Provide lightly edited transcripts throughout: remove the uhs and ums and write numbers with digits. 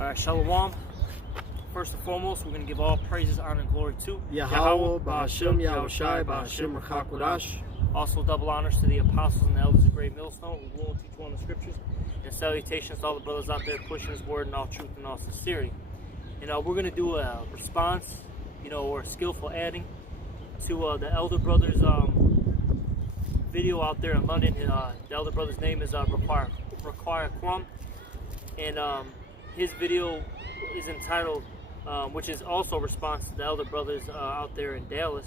Shalom. First and foremost, we're going to give all praises, honor, and glory to Yahweh, Ba'Hashem, Yahushai, Ba'Hashem, Rchakodash. Also, double honors to the apostles and the elders of Great Millstone who will teach one of the scriptures. And salutations to all the brothers out there pushing His word in all truth and all sincerity. And we're going to do a response, or skillful adding to the elder brothers' video out there in London. The elder brother's name is Require Kwam. And his video is entitled, which is also a response to the elder brothers out there in Dallas.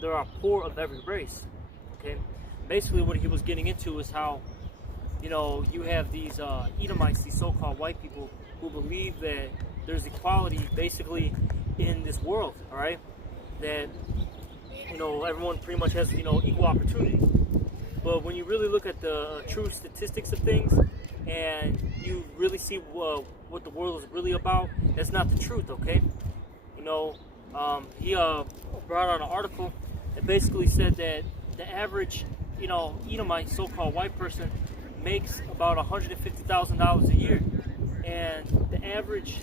There are poor of every race. Okay, basically what he was getting into is how, you have these Edomites, these so-called white people, who believe that there's equality basically in this world. All right, that everyone pretty much has equal opportunity. But when you really look at the true statistics of things, and you really see what the world is really about, that's not the truth, okay? He brought out an article that basically said that the average, Edomite, so-called white person, makes about $150,000 a year. And the average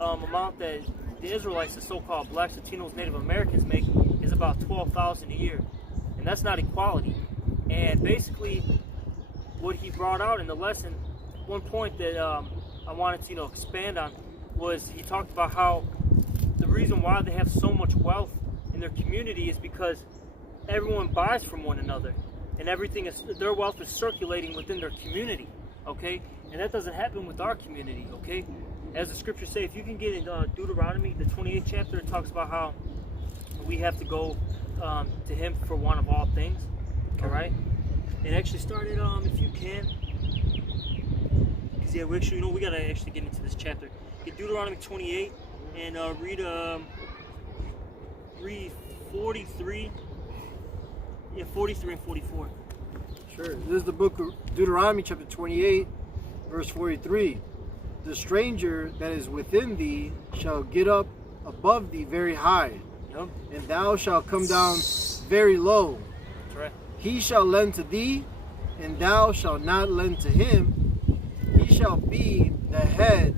amount that the Israelites, the so-called blacks, Latinos, Native Americans make is about $12,000 a year. And that's not equality. And basically, what he brought out in the lesson, one point that I wanted to expand on, was he talked about how the reason why they have so much wealth in their community is because everyone buys from one another, and their wealth is circulating within their community. Okay, and that doesn't happen with our community. Okay, as the scriptures say, if you can get in Deuteronomy, the 28th chapter, it talks about how we have to go to Him for one of all things. All right, and actually started if you can. Yeah, we gotta actually get into this chapter. Get Deuteronomy 28 and read 43. Yeah, 43 and 44. Sure. This is the book of Deuteronomy, chapter 28, verse 43. The stranger that is within thee shall get up above thee very high, and thou shalt come down very low. That's right. He shall lend to thee, and thou shalt not lend to him. He shall be the head,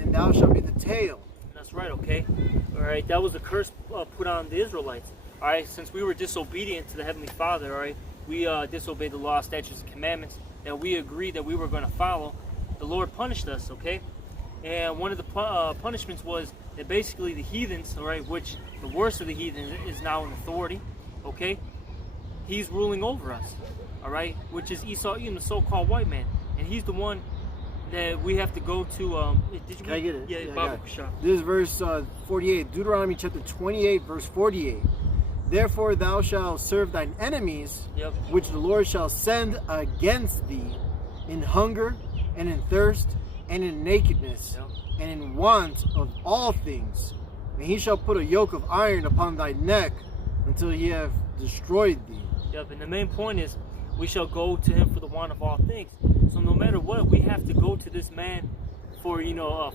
and thou shalt be the tail. That's right, okay? All right, that was a curse put on the Israelites. All right, since we were disobedient to the Heavenly Father, all right, we disobeyed the law, statutes, and commandments that we agreed that we were going to follow. The Lord punished us, okay? And one of the punishments was that basically the heathens, all right, which the worst of the heathens is now in authority, okay? He's ruling over us, all right, which is Esau, the so-called white man. And he's the one that we have to go to. Can I get it? Yeah, Bible shop. This is verse 48, Deuteronomy chapter 28, verse 48. Therefore thou shalt serve thine enemies, which the Lord shall send against thee, in hunger, and in thirst, and in nakedness, and in want of all things. And he shall put a yoke of iron upon thy neck, until he have destroyed thee. Yep, and the main point is, we shall go to him for the want of all things. So no matter what, we have to go to this man for,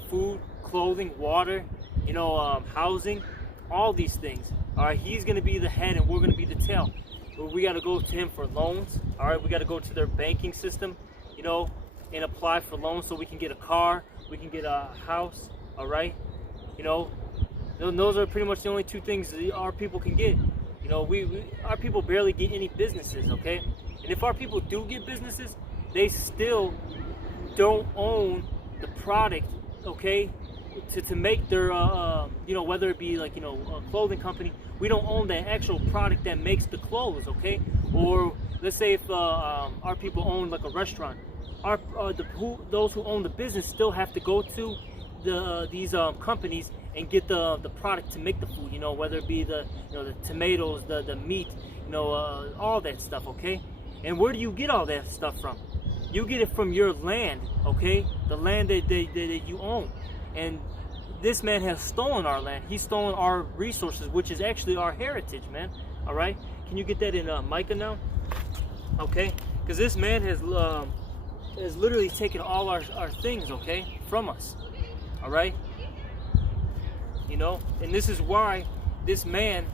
food, clothing, water, housing, all these things. All right, he's going to be the head and we're going to be the tail. But we got to go to him for loans. All right, we got to go to their banking system, and apply for loans so we can get a car, we can get a house. All right, those are pretty much the only two things that our people can get. Our people barely get any businesses, okay? And if our people do get businesses, they still don't own the product, okay, to make their, whether it be like, a clothing company, we don't own the actual product that makes the clothes, okay? Or let's say if our people own like a restaurant, those who own the business still have to go to these companies and get the product to make the food, whether it be the tomatoes, the meat, all that stuff, okay? And where do you get all that stuff from? You get it from your land, okay? The land that you own. And this man has stolen our land. He's stolen our resources, which is actually our heritage, man. All right? Can you get that in Micah now? Okay? Because this man has literally taken all our things, okay, from us. All right? And this is why this man,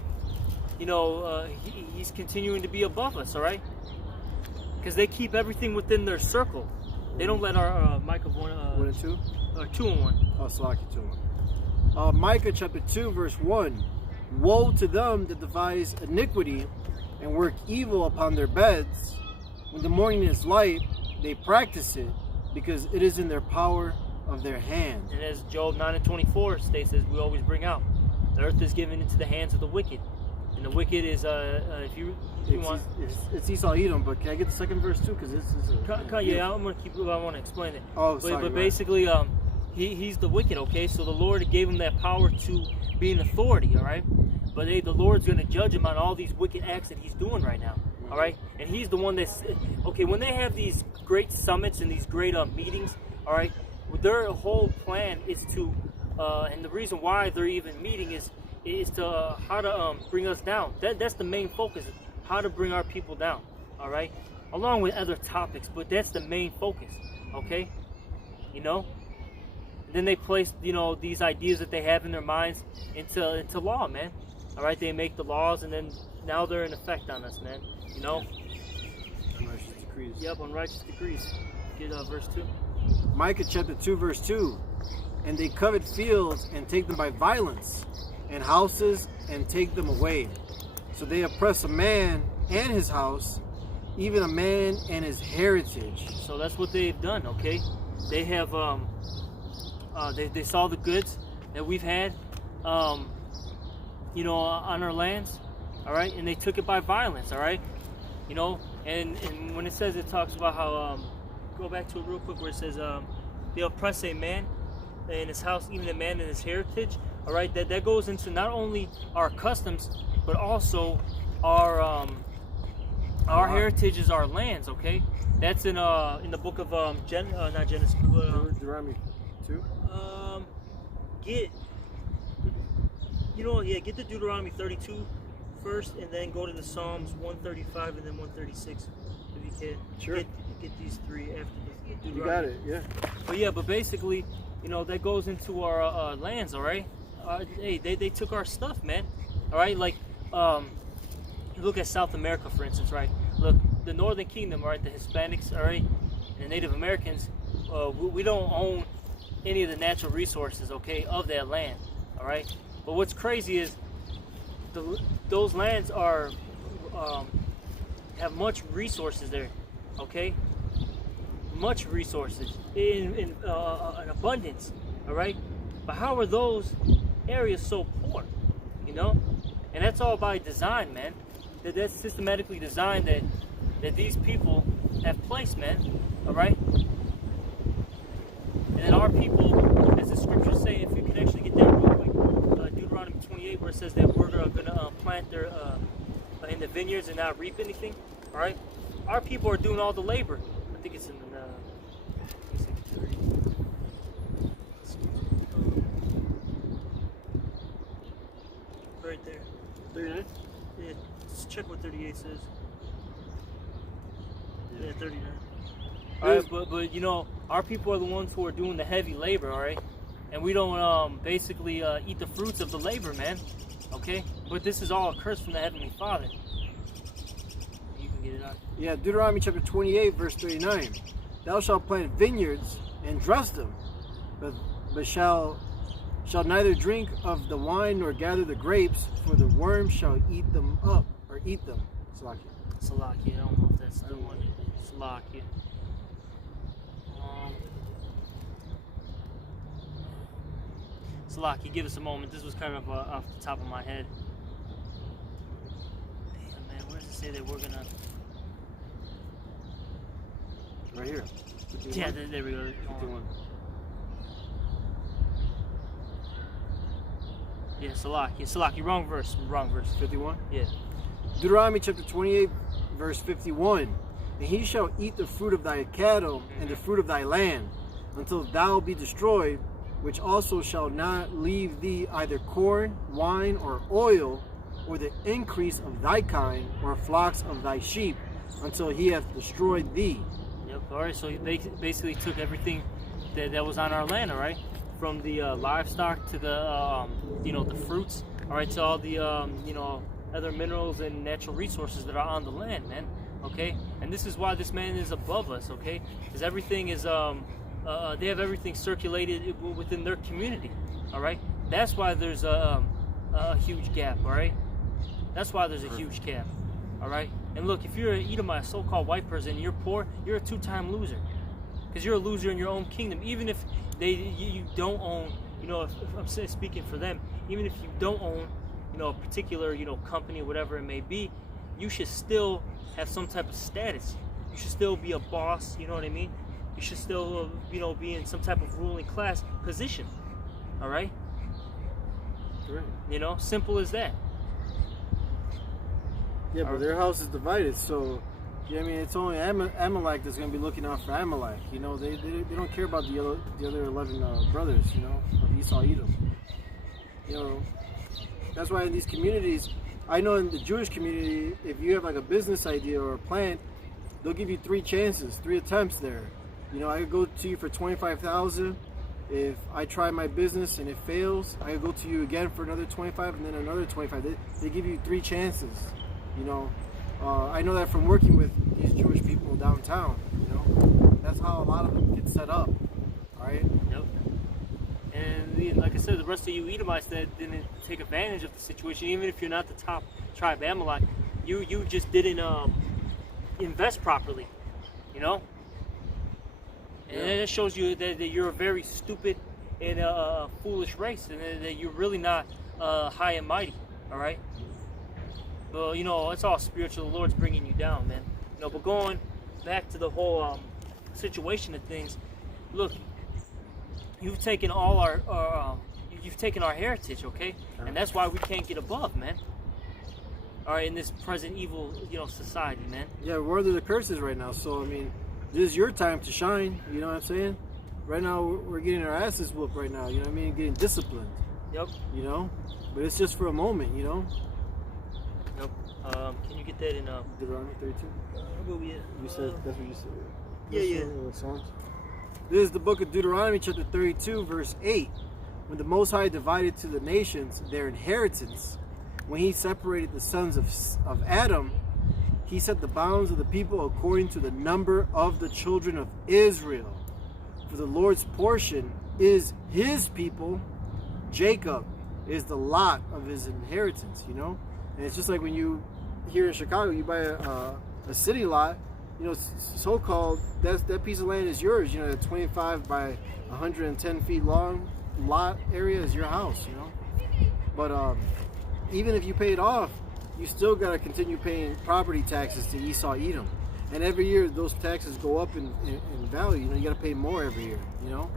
he's continuing to be above us, all right? Because they keep everything within their circle. They don't let our Micah 1 and 2? 2 and 1. Oh, Salaki 2 and 1. Micah chapter 2, verse 1. Woe to them that devise iniquity and work evil upon their beds. When the morning is light, they practice it, because it is in their power of their hand. And as Job 9 and 24 states, as we always bring out, the earth is given into the hands of the wicked. And the wicked is, if you want... It's Esau Edom, but can I get the second verse too? Because this is yeah, I'm going to keep it, I want to explain it. Oh, sorry. But basically, he's the wicked, okay? So the Lord gave him that power to be an authority, all right? But the Lord's going to judge him on all these wicked acts that he's doing right now, all right? And he's the one that's... Okay, when they have these great summits and these great meetings, all right, their whole plan is to... and the reason why they're even meeting is to how to bring us down. That's the main focus, how to bring our people down, all right? Along with other topics, but that's the main focus, okay? You know? Then they place, you know, these ideas that they have in their minds into law, man. All right, they make the laws, and then now they're in effect on us, man. You know? Unrighteous decrees. Yep, unrighteous decrees. Get verse 2. Micah chapter 2, verse 2. And they covet fields and take them by violence, and houses and take them away. So they oppress a man and his house, even a man and his heritage. So that's what they've done, okay? They have, they saw the goods that we've had, you know, on our lands, all right? And they took it by violence, all right? You know, and when it says, it talks about how, go back to it real quick where it says, they oppress a man in his house, even a man in his heritage, all right? That goes into not only our customs, but also our heritage is our lands, okay? That's in the book of not Genesis, but Deuteronomy 2. Get the Deuteronomy 32 first, and then go to the Psalms 135 and then 136 if you can. Sure. Get these three after the Deuteronomy. You got it, yeah. But basically, you know, that goes into our lands, all right? Hey, they took our stuff, man. All right, like look at South America, for instance, right? Look, the Northern Kingdom, right? The Hispanics, all right, and the Native Americans, we don't own any of the natural resources, okay, of that land, all right? But what's crazy is those lands are have much resources there, okay? Much resources in abundance, all right? But how are those areas so poor, you know? And that's all by design, man. That's systematically designed that these people have placed, man, all right? And then our people, as the scriptures say, if you can actually get that real quick, Deuteronomy 28, where it says that we're going to plant their in the vineyards and not reap anything, all right? Our people are doing all the labor. I think it's in right there. 39? Yeah, just check what 38 says. Yeah, 39. All right, but you know, our people are the ones who are doing the heavy labor, all right? And we don't basically eat the fruits of the labor, man. Okay? But this is all a curse from the Heavenly Father. You can get it out. Yeah, Deuteronomy chapter 28, verse 39. Thou shalt plant vineyards and dress them, but shall neither drink of the wine nor gather the grapes, for the worm shall eat them up, or eat them. Salakia, I don't know if that's the one. Salakia. Salaki, give us a moment. This was kind of off the top of my head. Damn, man, where does it say that we're gonna? Right here. 51. Yeah, there we go. 51. Yeah, Salaki, wrong verse. 51? Yeah. Deuteronomy chapter 28, verse 51. And he shall eat the fruit of thy cattle and the fruit of thy land, until thou be destroyed, which also shall not leave thee either corn, wine, or oil, or the increase of thy kind, or flocks of thy sheep, until he hath destroyed thee. Yep. All right. So they basically took everything that was on our land. All right, from the livestock to the the fruits. All right, to all the other minerals and natural resources that are on the land, man. Okay, and this is why this man is above us. Okay, because everything is they have everything circulated within their community. All right, that's why there's a huge gap. All right, that's why there's a huge gap. All right, and look, if you're an Edomite, a so-called white person, and you're poor, you're a two-time loser, because you're a loser in your own kingdom. Even if you don't own, you know, if I'm speaking for them, even if you don't own, you know, a particular, you know, company or whatever it may be, you should still have some type of status. You should still be a boss, you know what I mean? You should still, you know, be in some type of ruling class position. All right? Right. You know, simple as that. Yeah, but their house is divided, so yeah, I mean, it's only Amalek that's going to be looking out for Amalek. You know, they don't care about the other 11 brothers, you know, of Esau, Edom. You know, that's why in these communities, I know in the Jewish community, if you have like a business idea or a plan, they'll give you 3 chances, 3 attempts there. You know, I could go to you for $25,000. If I try my business and it fails, I could go to you again for another 25 and then another 25. They give you 3 chances. You know, I know that from working with these Jewish people downtown. You know, that's how a lot of them get set up. All right. Yep. And like I said, the rest of you Edomites that didn't take advantage of the situation, even if you're not the top tribe Amalek, you just didn't invest properly. You know. And that shows you that you're a very stupid and foolish race, and that you're really not high and mighty. All right. Well, you know, it's all spiritual. The Lord's bringing you down, man. You know, but going back to the whole situation of things, look, you've taken all you've taken our heritage, okay? And that's why we can't get above, man. All right, in this present evil, you know, society, man. Yeah, we're under the curses right now. So I mean, this is your time to shine. You know what I'm saying? Right now, we're getting our asses whooped right now. You know what I mean? Getting disciplined. Yep. You know, but it's just for a moment. You know. Yep. Can you get that in Deuteronomy 32? You said that's what you said. Yeah. Psalms. This is the book of Deuteronomy, chapter 32, verse 8. When the Most High divided to the nations their inheritance, when He separated the sons of Adam, He set the bounds of the people according to the number of the children of Israel. For the Lord's portion is His people. Jacob is the lot of His inheritance. You know. And it's just like when you, here in Chicago, you buy a city lot, you know, so-called, that piece of land is yours. You know, that 25 by 110 feet long lot area is your house, you know. But even if you pay it off, you still got to continue paying property taxes to Esau, Edom. And every year, those taxes go up in value. You know, you got to pay more every year, you know.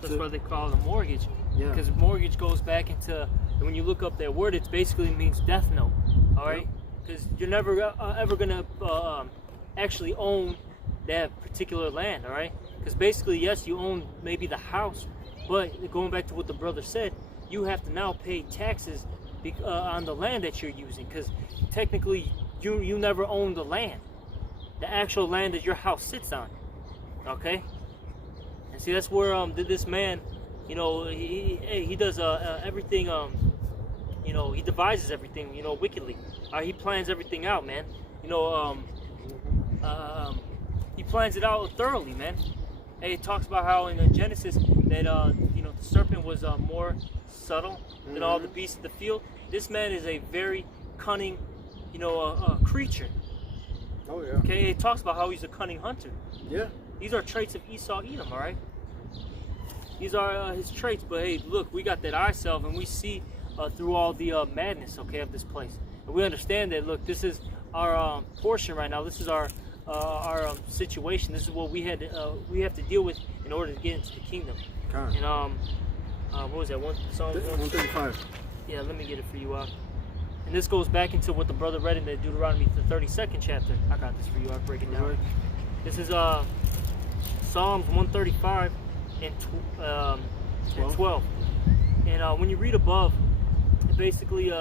That's why they call it a mortgage. Yeah. Because mortgage goes back into, when you look up that word, it basically means death note. All right, because you're never ever gonna actually own that particular land. All right, because basically, yes, you own maybe the house, but going back to what the brother said, you have to now pay taxes on the land that you're using, because technically you never own the land, the actual land that your house sits on. Okay, and see, that's where this man, you know, he does everything. You know, he devises everything, you know, wickedly. He plans everything out, man. You know, he plans it out thoroughly, man. Hey, it talks about how in Genesis that, you know, the serpent was more subtle than all the beasts of the field. This man is a very cunning, you know, creature. Oh, yeah. Okay, it talks about how he's a cunning hunter. Yeah. These are traits of Esau, Edom, all right? These are his traits, but hey, look, we got that eye self, and we see through all the madness, okay, of this place. And we understand that, look, this is our portion right now. This is our situation. This is what we have to deal with in order to get into the kingdom. Okay. And what was that? Psalm 135. Yeah, let me get it for you. And this goes back into what the brother read in the Deuteronomy, the 32nd chapter. I got this for you. I'll break it down. This is Psalms 135 and 12. And when you read above, it basically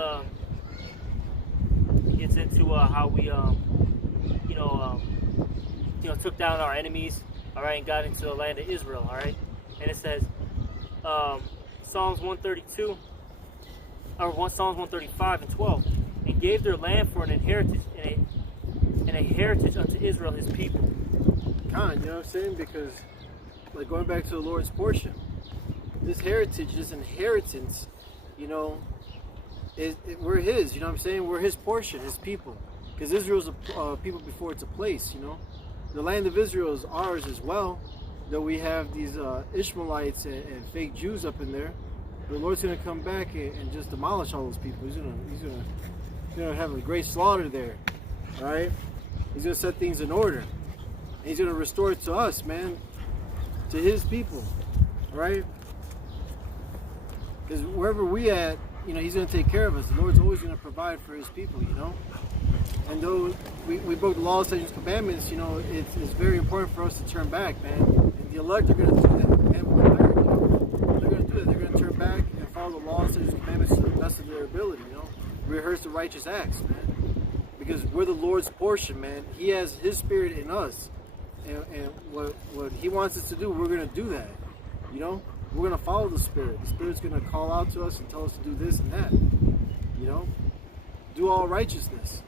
gets into how we took down our enemies, all right, and got into the land of Israel, all right. And it says Psalms 132 or Psalms 135 and 12, and gave their land for an inheritance, and and a heritage unto Israel, his people. You know what I'm saying? Because, like, going back to the Lord's portion, this heritage, this inheritance, we're his. You know what I'm saying? We're his portion, his people. Because Israel's a people before it's a place. The land of Israel is ours as well. Though we have these Ishmaelites and fake Jews up in there, the Lord's gonna come back and just demolish all those people. He's gonna have a great slaughter there. All right. He's gonna set things in order. And he's gonna restore it to us, man, to his people. All right. Because wherever we at, he's going to take care of us. The Lord's always going to provide for his people, And though we broke the laws, statutes, commandments, it's very important for us to turn back, man. And the elect are going to do that. And we're there, they're going to do it. They're going to turn back and follow the laws, statutes, commandments to the best of their ability, Rehearse the righteous acts, man. Because we're the Lord's portion, man. He has his spirit in us. And what he wants us to do, we're going to do that, We're going to follow the Spirit. The Spirit's going to call out to us and tell us to do this and that. Do all righteousness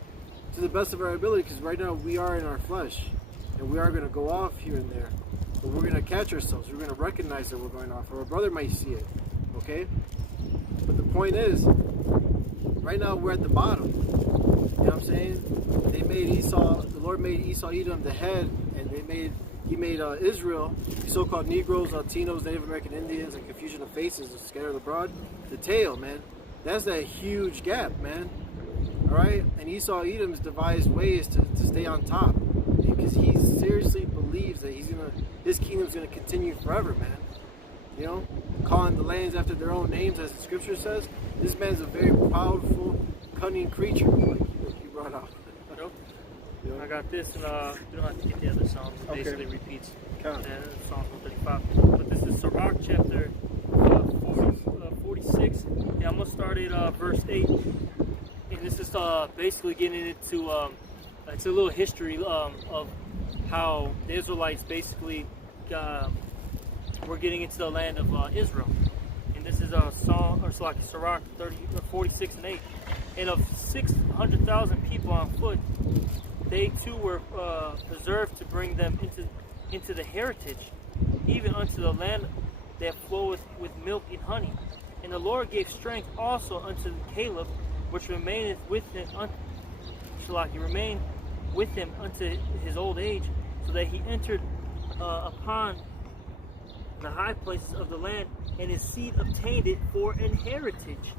to the best of our ability, because right now we are in our flesh and we are going to go off here and there. But we're going to catch ourselves. We're going to recognize that we're going off, or our brother might see it. Okay? But the point is, right now we're at the bottom. You know what I'm saying? The Lord made Esau, Edom the head, and He made Israel, so-called Negroes, Latinos, Native American Indians, and confusion of faces scattered abroad, the tail, man. That's that huge gap, man. All right? And Esau, Edom's devised ways to stay on top, because he seriously believes that his kingdom's gonna continue forever, man. Calling the lands after their own names, as the scripture says. This man's a very powerful, cunning creature, like you brought out. I got this, and you don't have to get the other Psalms. It basically repeats Psalm 135. But this is Sirach chapter 46. And I'm going to start at verse 8. And this is basically getting into it's a little history of how the Israelites basically were getting into the land of Israel. And this is Sirach 46 and 8. And of 600,000 people on foot, they too were preserved to bring them into the heritage, even unto the land that floweth with milk and honey. And the Lord gave strength also unto Caleb, which remaineth with him remained with him unto his old age, so that he entered upon the high places of the land, and his seed obtained it for an heritage.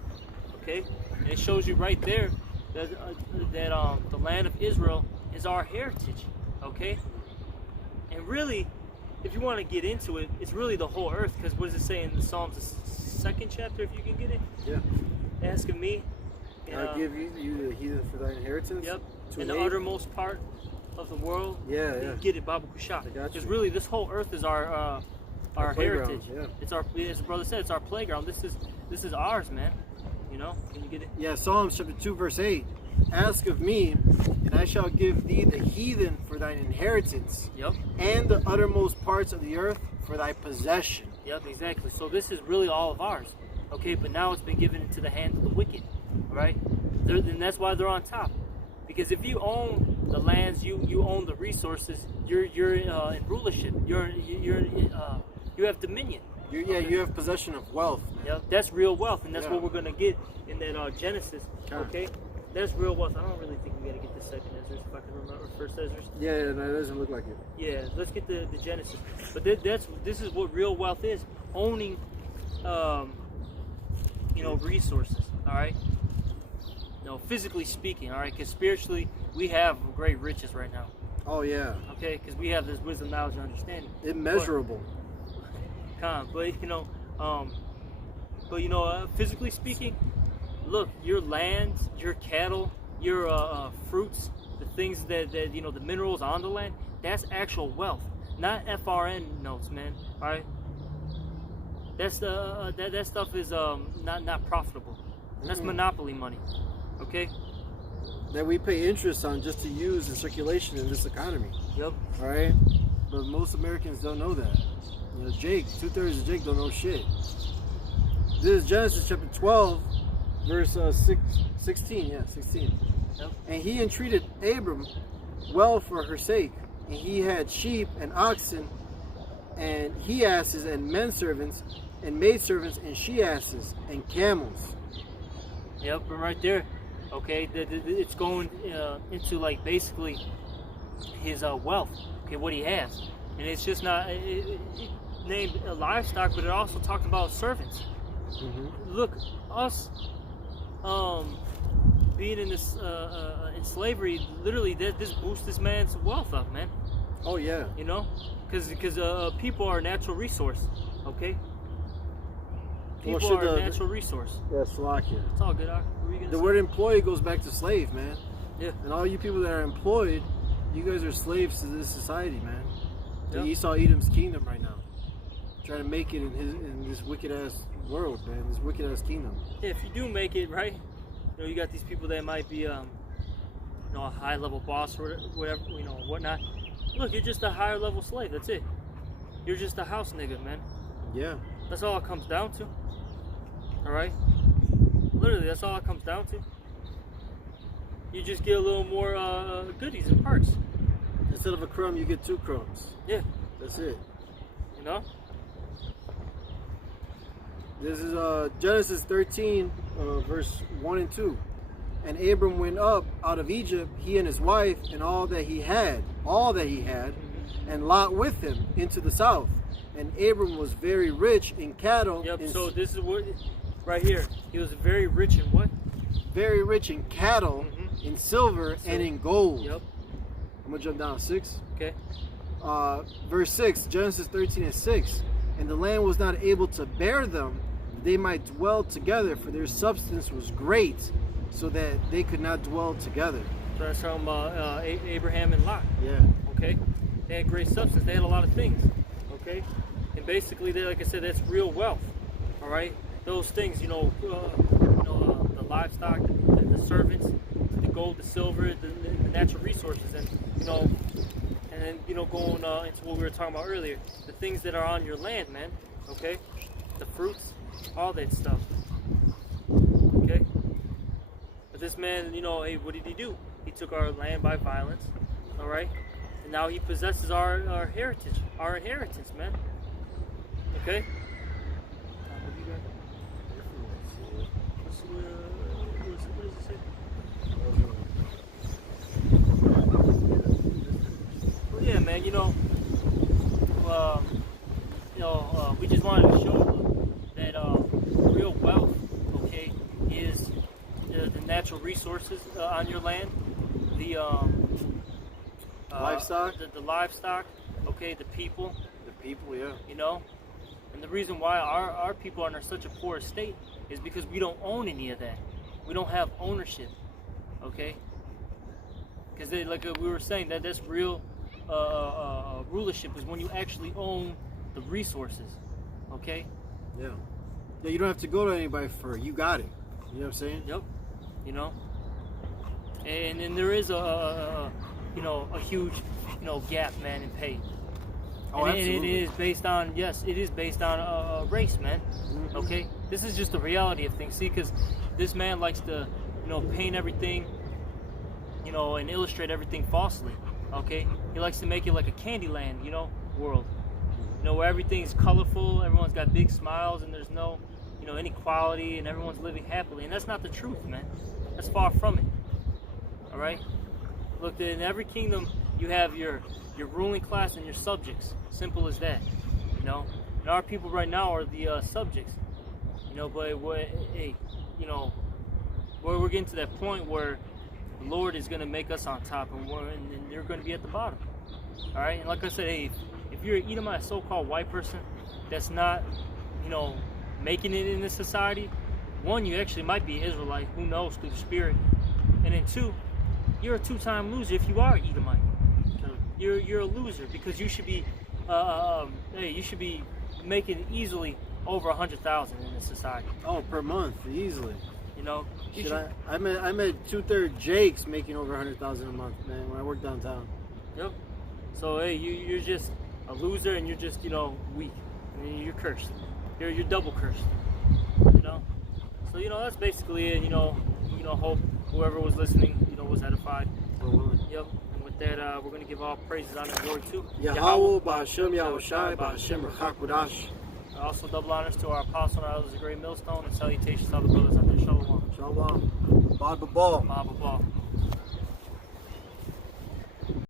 Okay, and it shows you right there that the land of Israel is our heritage, okay? And really, if you want to get into it, it's really the whole earth, because what does it say in the Psalms, the 2nd chapter, if you can get it? Yeah. Ask of me. I'll give you the heathen for thine inheritance. Yep. In the uttermost part of the world. Yeah. Get it, Babu Kusha. Because really, this whole earth is our heritage. Yeah. It's our, as the brother said, it's our playground. This is ours, man. Can you get it? Yeah, Psalms chapter 2, verse 8. Ask of me, and I shall give thee the heathen for thine inheritance. Yep. And the uttermost parts of the earth for thy possession. Yep, exactly. So this is really all of ours. Okay, but now it's been given into the hands of the wicked. Right? And that's why they're on top. Because if you own the lands, you own the resources, you're in rulership. You have dominion. You have possession of wealth. Yeah, that's real wealth, and that's what we're gonna get in that Genesis. Okay, that's real wealth. I don't really think we gotta get the 2nd Ezra, if I can remember, 1st Ezra. Yeah, no, it doesn't look like it. Yeah, let's get the Genesis. But this is what real wealth is: owning, resources. All right. Physically speaking, all right, because spiritually we have great riches right now. Oh yeah. Okay, because we have this wisdom, knowledge, and understanding. Immeasurable. Physically speaking, look, your lands, your cattle, your fruits, the things that the minerals on the land, that's actual wealth, not FRN notes, man. All right, that's that stuff is not profitable. That's monopoly money. Okay. That we pay interest on just to use in circulation in this economy. Yep. All right, but most Americans don't know that. Jake, 2/3 of Jake don't know shit. This is Genesis chapter 12, verse 16. Yeah, 16. Yep. And he entreated Abram well for her sake. And he had sheep and oxen, and he asses, and men servants, and maidservants, and she asses, and camels. Yep, we're right there. Okay, it's going into like basically his wealth. Okay, what he has, and it's just not it named livestock, but it also talked about servants. Mm-hmm. Look, us being in this in slavery, literally, this boosts this man's wealth up, man. Oh yeah. You know, because people are a natural resource. Okay. People are a natural resource. Yeah, Slovakia. It's all good. The word employee goes back to slave, man. Yeah. And all you people that are employed, you guys are slaves to this society, man. To Yep. Esau Edom's kingdom right now. Trying to make it in this wicked ass world, man. This wicked ass kingdom. Yeah, if you do make it, right? You know, you got these people that might be, a high level boss or whatever, whatnot. Look, you're just a higher level slave. That's it. You're just a house nigga, man. Yeah. That's all it comes down to. All right. Literally, that's all it comes down to. You just get a little more goodies and perks. Instead of a crumb, you get 2 crumbs. Yeah. That's it. You know? This is Genesis 13, verse 1 and 2. And Abram went up out of Egypt, he and his wife, and all that he had, and Lot with him, into the south. And Abram was very rich in cattle. Yep, so this is what, right here. He was very rich in what? Very rich in cattle, in silver, and in gold. Yep. I'm going to jump down to 6. Okay. Verse 6, Genesis 13 and 6. And the land was not able to bear them, they might dwell together, for their substance was great, so that they could not dwell together. So that's from Abraham and Lot. Yeah. Okay. They had great substance. They had a lot of things. Okay. And basically, like I said, that's real wealth. All right. Those things, the livestock, the servants, the gold, the silver, the natural resources, and then going into what we were talking about earlier, the things that are on your land, man. Okay. The fruits, all that stuff. Okay. But this man, hey, what did he do? He took our land by violence. All right. And now he possesses our heritage, our inheritance, man. Okay? What does it say? Well, yeah, man, we just wanted to show that real wealth, okay, is the natural resources on your land, the livestock, the livestock, okay, the people, yeah. And the reason why our people are in such a poor state is because we don't own any of that. We don't have ownership, okay? Because like we were saying, that's real rulership is when you actually own the resources, okay? Yeah. Yeah, you don't have to go to anybody for it. You got it. You know what I'm saying? Yep. And there is a huge gap, man, in pay. Oh, and absolutely. it is based on race, man. Mm-hmm. Okay, this is just the reality of things. See, because this man likes to paint everything and illustrate everything falsely. Okay, he likes to make it like a Candyland world, where everything's colorful, everyone's got big smiles, and there's no inequality, and everyone's living happily. And that's not the truth, man. That's far from it. All right. Look, in every kingdom you have your ruling class and your subjects. Simple as that. And our people right now are the subjects. But we're getting to that point where the Lord is going to make us on top, and they're going to be at the bottom. All right. And like I said, hey, if you're an Edomite, a so-called white person that's not, making it in this society, one, you actually might be an Israelite. Who knows, through the Spirit. And then two, you're a two-time loser if you are Edomite. You're a loser because you should be making easily over 100,000 in this society. Oh, per month, easily. I met 2/3 Jakes making over 100,000 a month, man, when I worked downtown. Yep. So hey, you're just a loser, and you're just weak. I mean, you're cursed. You're double cursed. So that's basically it. Hope whoever was listening was edified. We're willing. Yep. And with that we're going to give all praises, honor, and glory to Yahweh, Ba'Hashem, Yahushai, Ba'Hashem, Rachak, Also, double honors to our apostle and elders of Great Millstone, and salutations to all the brothers out there. Shalom. Shalom. Bad Babal. Baba Ball.